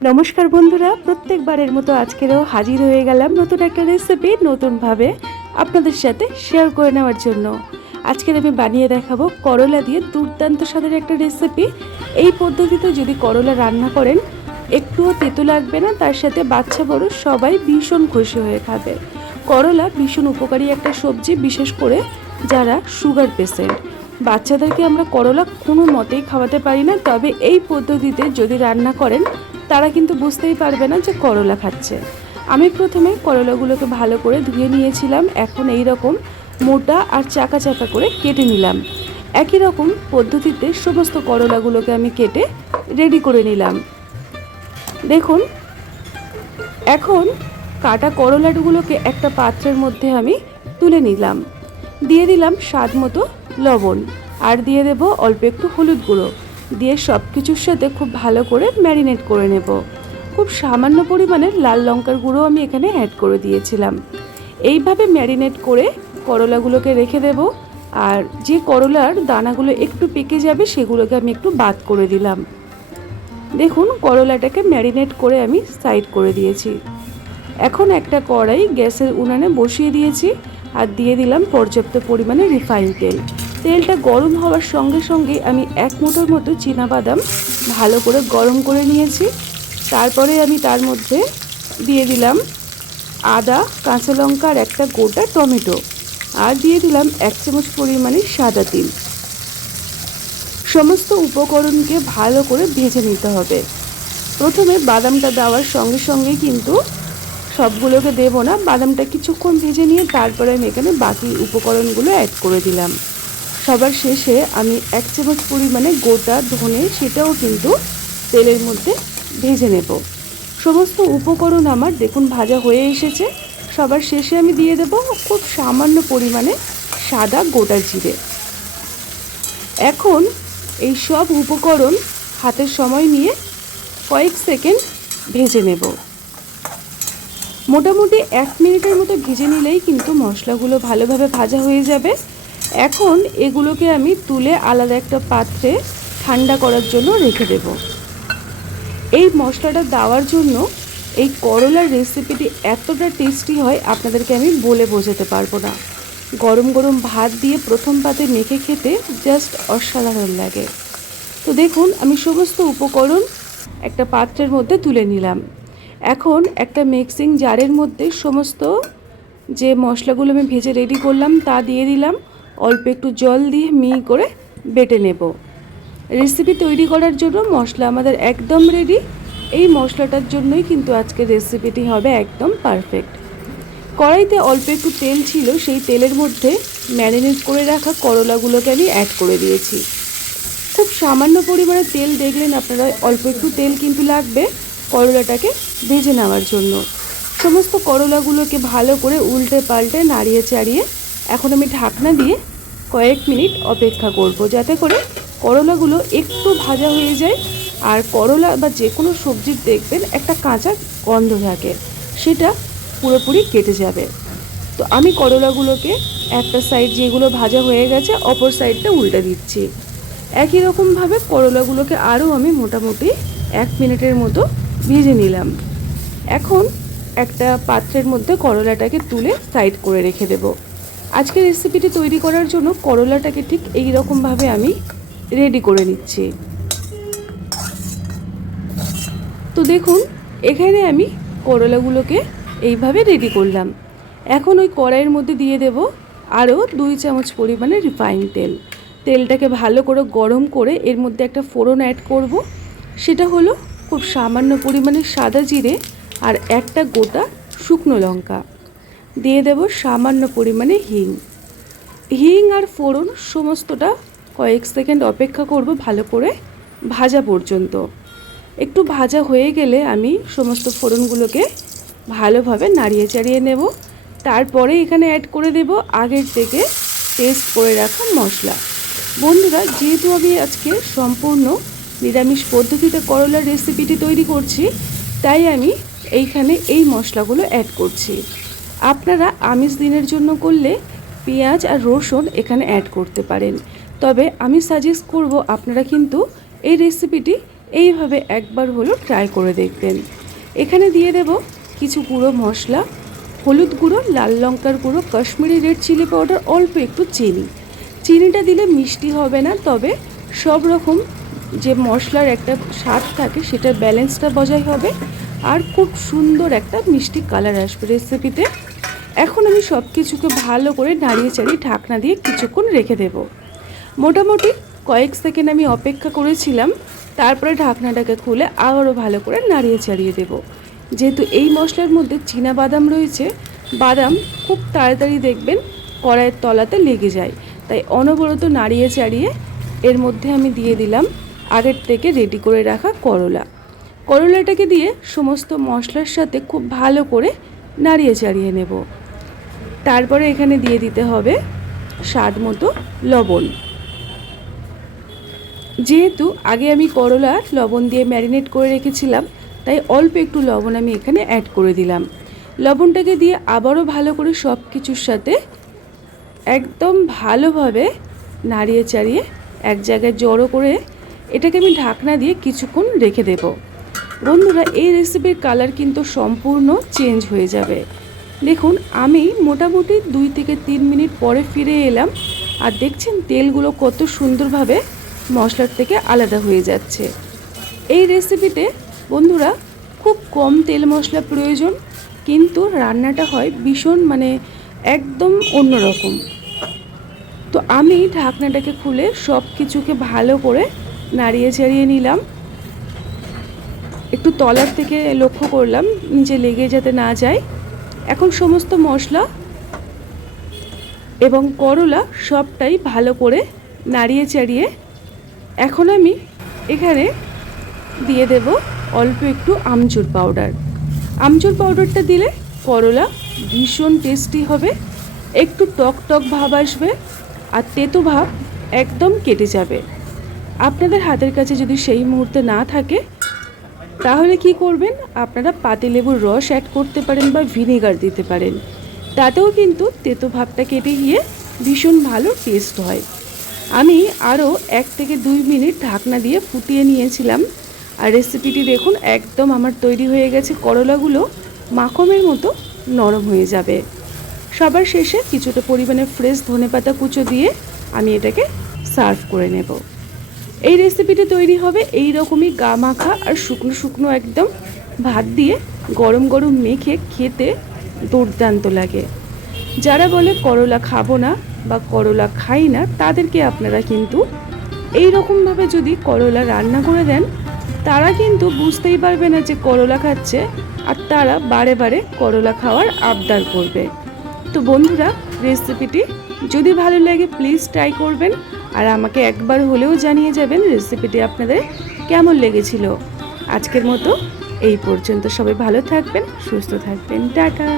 নমস্কার বন্ধুরা, প্রত্যেকবারের মতো আজকেরও হাজির হয়ে গেলাম নতুন একটা রেসিপি নতুনভাবে আপনাদের সাথে শেয়ার করে নেওয়ার জন্য। আজকের আমি বানিয়ে দেখাবো করলা দিয়ে দুর্দান্ত স্বাদের একটা রেসিপি। এই পদ্ধতিতে যদি করলা রান্না করেন একটুও তেতো লাগবে না, তার সাথে বাচ্চা বড় সবাই ভীষণ খুশি হয়ে খাবে। করলা ভীষণ উপকারী একটা সবজি, বিশেষ করে যারা সুগার পেশেন্ট। বাচ্চাদেরকে আমরা করলা কোনো মতেই খাওয়াতে পারি না, তবে এই পদ্ধতিতে যদি রান্না করেন তারা কিন্তু বুঝতেই পারবে না যে করলা খাচ্ছে। আমি প্রথমে করলাগুলোকে ভালো করে ধুয়ে নিয়েছিলাম। এখন এই রকম মোটা আর চাকা চাকা করে কেটে নিলাম। একই রকম পদ্ধতিতে সমস্ত করলাগুলোকে আমি কেটে রেডি করে নিলাম। দেখুন, এখন কাটা করলাগুলোকে একটা পাত্রের মধ্যে আমি তুলে নিলাম। দিয়ে দিলাম স্বাদ মতো লবণ, আর দিয়ে দেব অল্প একটু হলুদ গুঁড়ো। দিয়ে সব কিছুর সাথে খুব ভালো করে ম্যারিনেট করে নেব। খুব সামান্য পরিমাণের লাল লঙ্কার গুঁড়ো আমি এখানে অ্যাড করে দিয়েছিলাম। এইভাবে ম্যারিনেট করে করলাগুলোকে রেখে দেব। আর যে করলার দানাগুলো একটু পেকে যাবে সেগুলোকে আমি একটু বাদ করে দিলাম। দেখুন, করলাটাকে ম্যারিনেট করে আমি সাইড করে দিয়েছি। এখন একটা কড়াই গ্যাসের উনানে বসিয়ে দিয়েছি আর দিয়ে দিলাম পর্যাপ্ত পরিমাণে রিফাইন তেল। তেলটা গরম হওয়ার সঙ্গে সঙ্গে আমি 1 মুঠোর মতো চীনাবাদাম ভালো করে গরম করে নিয়েছি। তারপরে আমি তার মধ্যে দিয়ে দিলাম আদা, কাঁচা লঙ্কা আর একটা গোটা টমেটো, আর দিয়ে দিলাম 1 চামচ পরিমাণে সাদা তিল। সমস্ত উপকরণকে ভালো করে ভেজে নিতে হবে। প্রথমে বাদামটা দেওয়ার সঙ্গে সঙ্গেই কিন্তু সবগুলোকে দেব না, বাদামটা কিছুক্ষণ ভেজে নিয়ে তারপরে আমি এখানে বাকি উপকরণগুলো অ্যাড করে দিলাম। সবার শেষে আমি 1 চামচ পরিমাণে গোটা ধনে, সেটাও কিন্তু তেলের মধ্যে ভেজে নেব। সমস্ত উপকরণ আমার দেখুন ভাজা হয়ে এসেছে। সবার শেষে আমি দিয়ে দেব খুব সামান্য পরিমাণে সাদা গোটা জিরে। এখন এই সব উপকরণ হাতের সময় নিয়ে কয়েক সেকেন্ড ভেজে নেব। মোটামুটি 1 মিনিটের মতো ভেজে নিলেই কিন্তু মশলাগুলো ভালোভাবে ভাজা হয়ে যাবে। এখন এগুলোকে আমি তুলে আলাদা একটা পাত্রে ঠান্ডা করার জন্য রেখে দেব। এই মশলাটা দেওয়ার জন্য এই করলার রেসিপিটি এতটা টেস্টি হয় আপনাদেরকে আমি বলে বোঝাতে পারবো না। গরম গরম ভাত দিয়ে প্রথম পাতে মেখে খেতে জাস্ট অসাধারণ লাগে। তো দেখুন, আমি সমস্ত উপকরণ একটা পাত্রের মধ্যে তুলে নিলাম। এখন একটা মিক্সিং জারের মধ্যে সমস্ত যে মশলাগুলো আমি ভেজে রেডি করলাম তা দিয়ে দিলাম। অল্প একটু জল দিয়ে মিহি করে বেটে নেব। রেসিপি তৈরি করার জন্য মশলা আমাদের একদম রেডি। এই মশলাটার জন্যই কিন্তু আজকের রেসিপিটি হবে একদম পারফেক্ট। কড়াইতে অল্প একটু তেল ছিল, সেই তেলের মধ্যে ম্যারিনেট করে রাখা করলাগুলোকে আমি অ্যাড করে দিয়েছি। খুব সামান্য পরিমাণে তেল দেখলেন আপনারা, অল্প একটু তেল কিন্তু লাগবে করলাটাকে ভেজে নেওয়ার জন্য। সমস্ত করলাগুলোকে ভালো করে উল্টে পাল্টে নাড়িয়ে চাড়িয়ে এখন আমি ঢাকনা দিয়ে কয়েক মিনিট অপেক্ষা করব, যাতে করে করলাগুলো একটু ভাজা হয়ে যায়। আর করলা বা যে কোনো সবজির দেখবেন একটা কাঁচা গন্ধ থাকে, সেটা পুরোপুরি কেটে যাবে। তো আমি করলাগুলোকে একটা সাইড যেগুলো ভাজা হয়ে গেছে অপর সাইডটা উল্টে দিচ্ছি। একই রকমভাবে করলাগুলোকে আরও আমি মোটামুটি 1 মিনিটের মতো ভেজে নিলাম। এখন একটা পাত্রের মধ্যে করলাটাকে তুলে সাইড করে রেখে দেব। আজকের রেসিপিটি তৈরি করার জন্য করলাটাকে ঠিক এই রকমভাবে আমি রেডি করে নিচ্ছি। তো দেখুন, এখানে আমি করলাগুলোকে এইভাবে রেডি করলাম। এখন ওই কড়াইয়ের মধ্যে দিয়ে দেব আরও 2 চামচ পরিমাণে রিফাইন তেল। তেলটাকে ভালো করে গরম করে এর মধ্যে একটা ফোড়ন অ্যাড করব। সেটা হলো খুব সামান্য পরিমাণে সাদা জিরে আর একটা গোটা শুকনো লঙ্কা। দিয়ে দেব সামান্য পরিমাণে হিং আর ফোড়ন সমস্তটা কয়েক সেকেন্ড অপেক্ষা করব ভালো করে ভাজা পর্যন্ত। একটু ভাজা হয়ে গেলে আমি সমস্ত ফোড়নগুলোকে ভালোভাবে নাড়িয়ে চাড়িয়ে নেব। তারপরে এখানে অ্যাড করে দেব আগের থেকে পেস্ট করে রাখা মশলা। বন্ধুরা, যেহেতু আমি আজকে সম্পূর্ণ নিরামিষ পদ্ধতিতে করলার রেসিপিটি তৈরি করছি, তাই আমি এইখানে এই মশলাগুলো অ্যাড করছি। আপনারা আমিষ দিনের জন্য করলে পেঁয়াজ আর রসুন এখানে অ্যাড করতে পারেন, তবে আমি সাজেস্ট করব আপনারা কিন্তু এই রেসিপিটি এইভাবে একবার হলো ট্রাই করে দেখবেন। এখানে দিয়ে দেব কিছু গুঁড়ো মশলা, হলুদ গুঁড়ো, লাল লঙ্কার গুঁড়ো, কাশ্মীরি রেড চিলি পাউডার, অল্প একটু চিনি। চিনিটা দিলে মিষ্টি হবে না, তবে সব রকম যে মশলার একটা স্বাদ থাকে সেটার ব্যালেন্সটা বজায় হবে আর খুব সুন্দর একটা মিষ্টি কালার আসবে রেসিপিতে। এখন আমি সব কিছুকে ভালো করে নাড়িয়ে চাড়িয়ে ঢাকনা দিয়ে কিছুক্ষণ রেখে দেব। মোটামুটি কয়েক সেকেন্ড আমি অপেক্ষা করেছিলাম, তারপরে ঢাকনাটাকে খুলে আবারও ভালো করে নাড়িয়ে চাড়িয়ে দেব। যেহেতু এই মশলার মধ্যে চীনা বাদাম রয়েছে, বাদাম খুব তাড়াতাড়ি দেখবেন কড়াইয়ের তলাতে লেগে যায়, তাই অনবরত নাড়িয়ে চাড়িয়ে এর মধ্যে আমি দিয়ে দিলাম আগের থেকে রেডি করে রাখা করলা। করলাটাকে দিয়ে সমস্ত মশলার সাথে খুব ভালো করে নাড়িয়ে চাড়িয়ে নেব। তারপরে এখানে দিয়ে দিতে হবে স্বাদ মতো লবণ। যেহেতু আগে আমি করলা লবণ দিয়ে ম্যারিনেট করে রেখেছিলাম, তাই অল্প একটু লবণ আমি এখানে অ্যাড করে দিলাম। লবণটাকে দিয়ে আবারও ভালো করে সব কিছুর সাথে একদম ভালোভাবে নাড়িয়ে চাড়িয়ে এক জায়গায় জড়ো করে এটাকে আমি ঢাকনা দিয়ে কিছুক্ষণ রেখে দেব। বন্ধুরা, এই রেসিপির কালার কিন্তু সম্পূর্ণ চেঞ্জ হয়ে যাবে। দেখুন, আমি মোটামুটি 2 থেকে 3 মিনিট পরে ফিরে এলাম, আর দেখছেন তেলগুলো কত সুন্দরভাবে মশলার থেকে আলাদা হয়ে যাচ্ছে। এই রেসিপিতে বন্ধুরা খুব কম তেল মশলা প্রয়োজন, কিন্তু রান্নাটা হয় ভীষণ একদম অন্যরকম। তো আমি ঢাকনাটাকে খুলে সব কিছুকে ভালো করে নাড়িয়ে চাড়িয়ে নিলাম। একটু তলার থেকে লক্ষ্য করলাম নিচে লেগে যাতে না যায়। এখন সমস্ত মশলা এবং করলা সবটাই ভালো করে নাড়িয়ে চাড়িয়ে এখন আমি এখানে দিয়ে দেব অল্প একটু আমচুর পাউডার। আমচুর পাউডারটা দিলে করলা ভীষণ টেস্টি হবে, একটু টক টক ভাব আসবে আর তেতো ভাব একদম কেটে যাবে। আপনাদের হাতের কাছে যদি সেই মুহূর্তে না থাকে তাহলে কি করবেন, আপনারা পাতিলেবুর রস অ্যাড করতে পারেন বা ভিনেগার দিতে পারেন, তাতেও কিন্তু তেতো ভাবটা কেটে গিয়ে ভীষণ ভালো টেস্ট হয়। আমি আরও 1 থেকে 2 মিনিট ঢাকনা দিয়ে ফুটিয়ে নিয়েছিলাম, আর রেসিপিটি দেখুন একদম আমার তৈরি হয়ে গেছে। করলাগুলো মাখনের মতো নরম হয়ে যাবে। সবার শেষে কিছুটা পরিমাণে ফ্রেশ ধনেপাতা কুচো দিয়ে আমি এটাকে সার্ভ করে নেব। এই রেসিপিটি তৈরি হবে এই রকমই গা মাখা আর শুকনো শুকনো একদম ভাত দিয়ে গরম গরম মেখে খেতে দুর্দান্ত লাগে। যারা বলে করলা খাবো না বা করলা খাই না, তাদেরকে আপনারা কিন্তু এই রকমভাবে যদি করলা রান্না করে দেন, তারা কিন্তু বুঝতেই পারবে না যে করলা খাচ্ছে, আর তারা বারে বারে করলা খাওয়ার আবদার করবে। তো বন্ধুরা, রেসিপিটি যদি ভালো লাগে প্লিজ ট্রাই করবেন, আর আমাকে একবার হলেও জানিয়ে যাবেন রেসিপিটি আপনাদের কেমন লেগেছিল। আজকের মতো এই পর্যন্ত। সবাই ভালো থাকবেন, সুস্থ থাকবেন, টাটা।